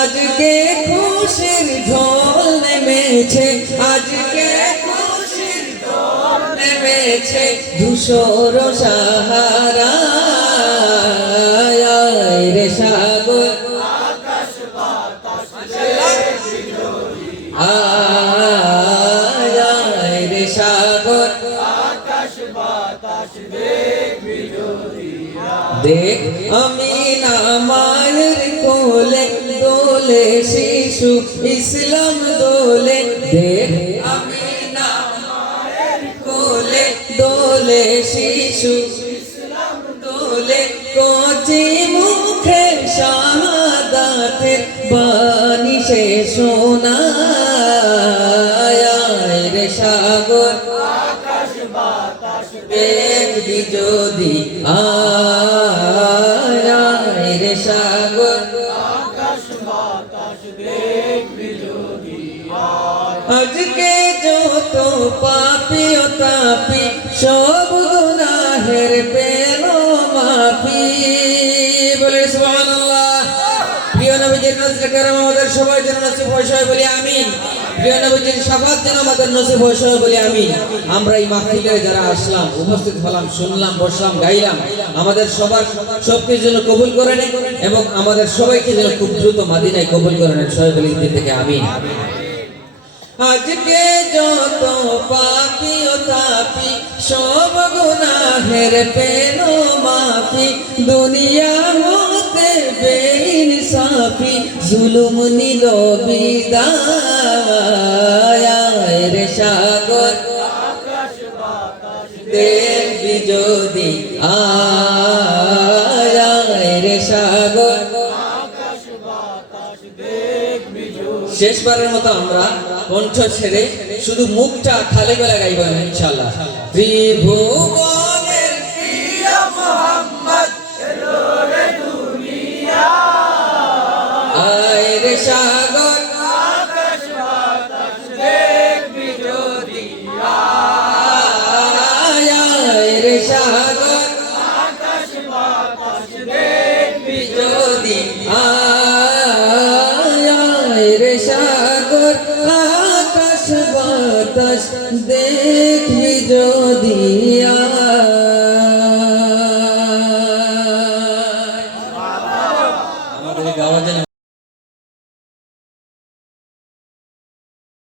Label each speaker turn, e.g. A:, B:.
A: আজকে খুশির ঝোল নেমেছে, আজকে খুশির ঝোল নেমেছে, ধূসর সাহারা রে সাগর। আয় রে সাগর। দেখ আমি না মায়ের কোলে দোলে শিশু, ইসলাম দোলে। দেখ আমি না কোলে দোলে শিশু, ইসলাম দোলে। কচি মুখে শাহাদাতের বাণী সে শোনায়। রে সাগর দেখবি যদি আয়। আজকে যত পাপি ও তাপি, সব গুনাহের পেল মাফি। বলে সুবহানাল্লাহ। প্রিয় নবীজির নজরে কারাম, আমাদের সবাই যেন নসিব পয়সা বলি আমিন। প্রিয় নবীজির সাফাত যেন আমাদের নসিব পয়সা বলি আমিন। আমরা এই মাহফিলে যারা আসলাম, উপস্থিত হলাম, শুনলাম, বসলাম, গাইলাম, আমাদের সবার সবকিছু যেন কবুল করে নেন এবং আমাদের সবাইকে যেন খুব দ্রুত মাদিনায় কবুল করে নেন সবাই বলি থেকে আমিন। আজকে যত পাপি ও তাপি, সব গুনাহের পেন মাফি। দুনিয়া হতে বেইনসাফি, জুলুম নিল বিদায়। রে সাগর দেখবি যদি আয় রে সাগর শেষবারের মতো আমরা কণ্ঠ ছেড়ে শুধু মুখটা খালি গলা গাইব ইনশাআল্লাহ। ত্রিভুবনের প্রিয় মোহাম্মদ, আয় রে সাগর আয় আয় রে সাগর। দেখবি যদি আমাদের গাওয়া